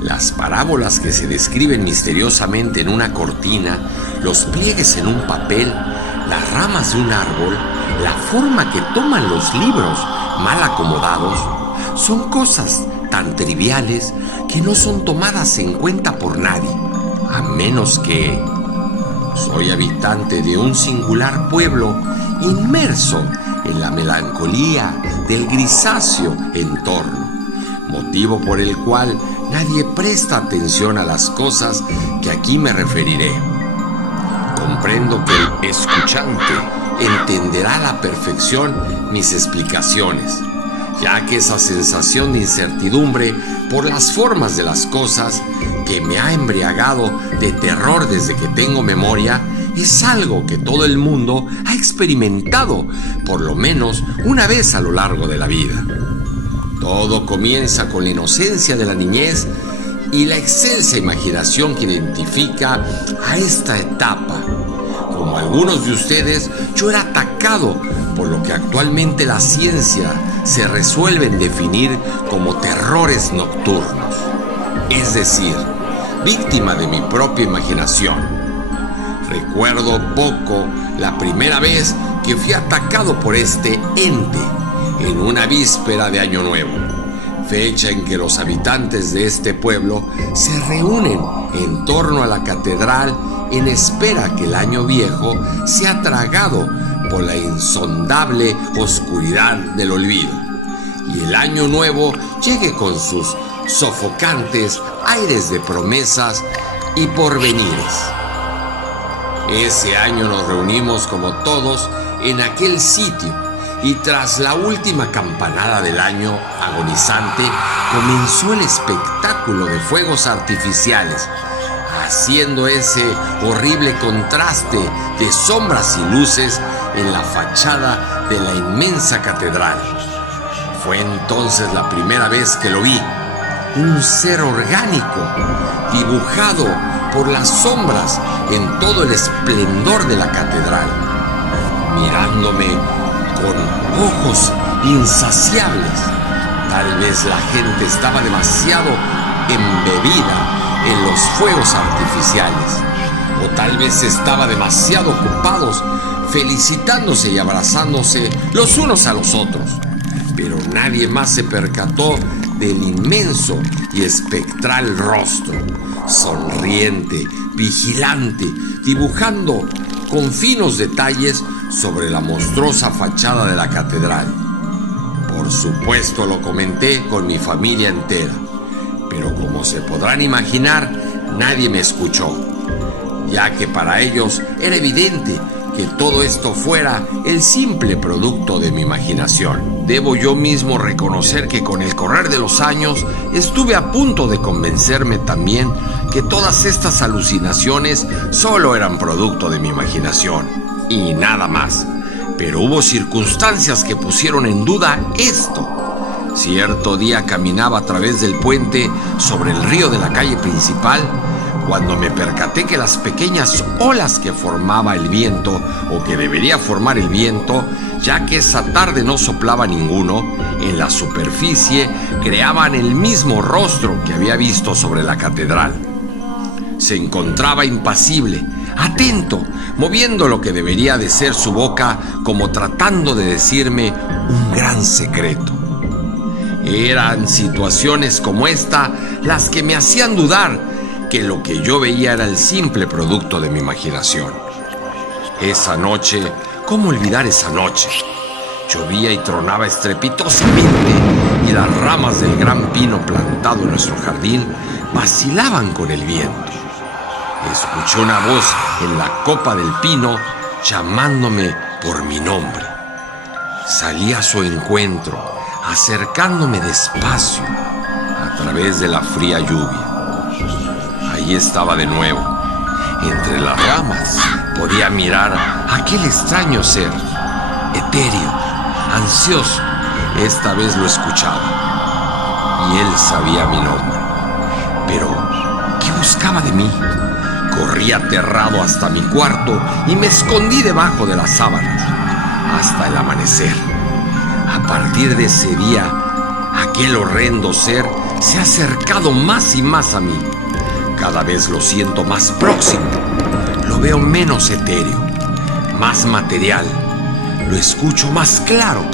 Las parábolas que se describen misteriosamente en una cortina, los pliegues en un papel, las ramas de un árbol, la forma que toman los libros mal acomodados, son cosas tan triviales que no son tomadas en cuenta por nadie, a menos que soy habitante de un singular pueblo inmerso en la melancolía del grisáceo entorno, motivo por el cual nadie presta atención a las cosas que aquí me referiré. Comprendo que el escuchante entenderá a la perfección mis explicaciones, ya que esa sensación de incertidumbre por las formas de las cosas que me ha embriagado de terror desde que tengo memoria es algo que todo el mundo ha experimentado por lo menos una vez a lo largo de la vida. Todo comienza con la inocencia de la niñez y la excelsa imaginación que identifica a esta etapa. Como algunos de ustedes, yo era atacado por lo que actualmente la ciencia se resuelve en definir como terrores nocturnos, es decir, víctima de mi propia imaginación. Recuerdo poco la primera vez que fui atacado por este ente en una víspera de Año Nuevo, fecha en que los habitantes de este pueblo se reúnen en torno a la catedral en espera que el año viejo sea tragado por la insondable oscuridad del olvido y el año nuevo llegue con sus sofocantes aires de promesas y porvenires. Ese año nos reunimos como todos en aquel sitio y tras la última campanada del año agonizante comenzó el espectáculo de fuegos artificiales, haciendo ese horrible contraste de sombras y luces en la fachada de la inmensa catedral. Fue entonces la primera vez que lo vi, un ser orgánico, dibujado por las sombras en todo el esplendor de la catedral, mirándome con ojos insaciables. Tal vez la gente estaba demasiado embebida en los fuegos artificiales, o tal vez estaba demasiado ocupados felicitándose y abrazándose los unos a los otros, pero nadie más se percató del inmenso y espectral rostro, sonriente, vigilante, dibujando con finos detalles sobre la monstruosa fachada de la catedral. Por supuesto lo comenté con mi familia entera, pero como se podrán imaginar, nadie me escuchó, ya que para ellos era evidente que todo esto fuera el simple producto de mi imaginación. Debo yo mismo reconocer que con el correr de los años estuve a punto de convencerme también que todas estas alucinaciones solo eran producto de mi imaginación y nada más. Pero hubo circunstancias que pusieron en duda esto. Cierto día caminaba a través del puente sobre el río de la calle principal cuando me percaté que las pequeñas olas que formaba el viento, o que debería formar el viento, ya que esa tarde no soplaba ninguno, en la superficie creaban el mismo rostro que había visto sobre la catedral. Se encontraba impasible, atento, moviendo lo que debería de ser su boca como tratando de decirme un gran secreto. Eran situaciones como esta las que me hacían dudar que lo que yo veía era el simple producto de mi imaginación. Esa noche, ¿cómo olvidar esa noche? Llovía y tronaba estrepitosamente y las ramas del gran pino plantado en nuestro jardín vacilaban con el viento. Escuché una voz en la copa del pino llamándome por mi nombre. Salí a su encuentro, acercándome despacio a través de la fría lluvia. Allí estaba de nuevo. Entre las ramas podía mirar a aquel extraño ser, etéreo, ansioso. Esta vez lo escuchaba y él sabía mi nombre. Pero, ¿qué buscaba de mí? Corrí aterrado hasta mi cuarto y me escondí debajo de las sábanas hasta el amanecer. A partir de ese día, aquel horrendo ser se ha acercado más y más a mí. Cada vez lo siento más próximo. Lo veo menos etéreo, más material. Lo escucho más claro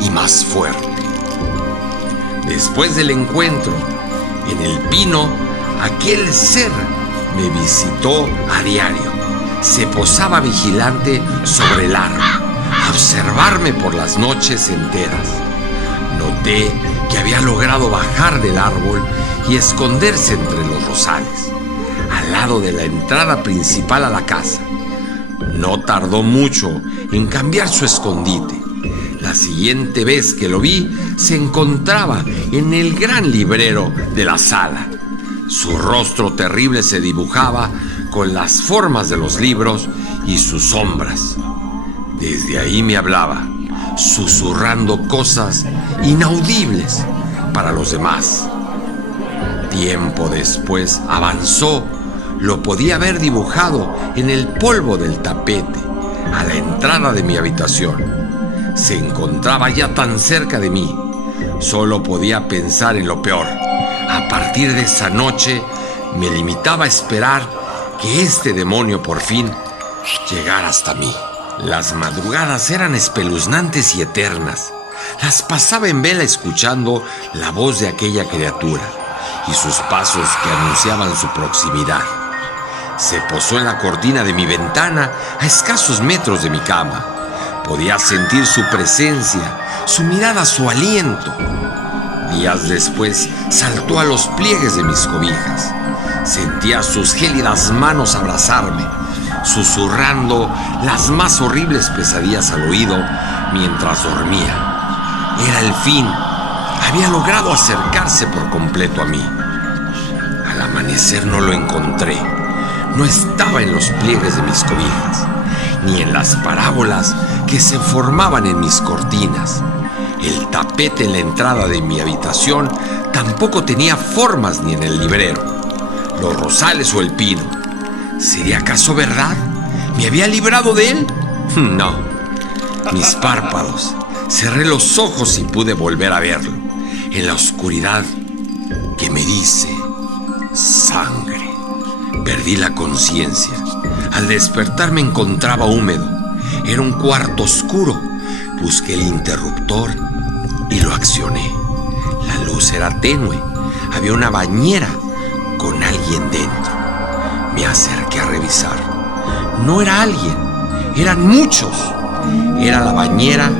y más fuerte. Después del encuentro, en el pino, aquel ser me visitó a diario. Se posaba vigilante sobre el árbol, a observarme por las noches enteras. Noté que había logrado bajar del árbol y esconderse entre los rosales, al lado de la entrada principal a la casa. No tardó mucho en cambiar su escondite. La siguiente vez que lo vi, se encontraba en el gran librero de la sala. Su rostro terrible se dibujaba con las formas de los libros y sus sombras. Desde ahí me hablaba, susurrando cosas inaudibles para los demás. Tiempo después avanzó. Lo podía haber dibujado en el polvo del tapete, a la entrada de mi habitación. Se encontraba ya tan cerca de mí. Solo podía pensar en lo peor. A partir de esa noche, me limitaba a esperar que este demonio por fin llegara hasta mí. Las madrugadas eran espeluznantes y eternas. Las pasaba en vela escuchando la voz de aquella criatura y sus pasos que anunciaban su proximidad. Se posó en la cortina de mi ventana a escasos metros de mi cama. Podía sentir su presencia, su mirada, su aliento. Días después saltó a los pliegues de mis cobijas. Sentía sus gélidas manos abrazarme, susurrando las más horribles pesadillas al oído mientras dormía. Era el fin. Había logrado acercarse por completo a mí. Al amanecer no lo encontré. No estaba en los pliegues de mis cobijas, ni en las parábolas que se formaban en mis cortinas. El tapete en la entrada de mi habitación tampoco tenía formas ni en el librero, los rosales o el pino. ¿Sería acaso verdad? ¿Me había librado de él? No. Mis párpados. Cerré los ojos y pude volver a verlo. En la oscuridad que me dice sangre. Perdí la conciencia. Al despertar me encontraba húmedo. Era un cuarto oscuro. Busqué el interruptor y lo accioné. La luz era tenue. Había una bañera con alguien dentro. Me acerqué a revisar. No era alguien, eran muchos. Era la bañera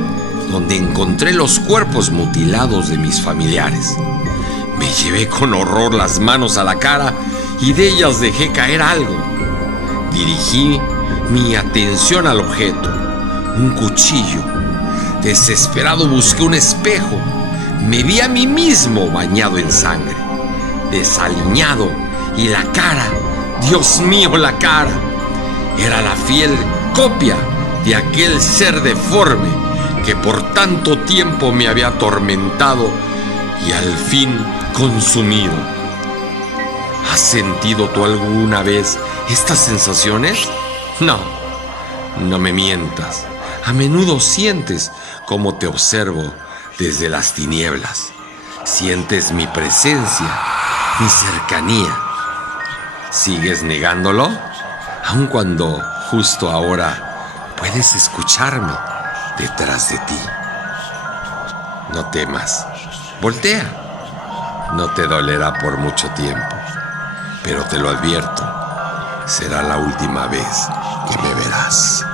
donde encontré los cuerpos mutilados de mis familiares. Me llevé con horror las manos a la cara y de ellas dejé caer algo. Dirigí mi atención al objeto, un cuchillo. Desesperado busqué un espejo. Me vi a mí mismo bañado en sangre, desaliñado, y la cara, Dios mío, la cara, era la fiel copia de aquel ser deforme que por tanto tiempo me había atormentado y al fin consumido. ¿Has sentido tú alguna vez estas sensaciones? No me mientas. A menudo sientes cómo te observo desde las tinieblas. Sientes mi presencia, mi cercanía. ¿Sigues negándolo? Aun cuando justo ahora puedes escucharme detrás de ti. No temas. Voltea. No te dolerá por mucho tiempo, pero te lo advierto, será la última vez que me verás.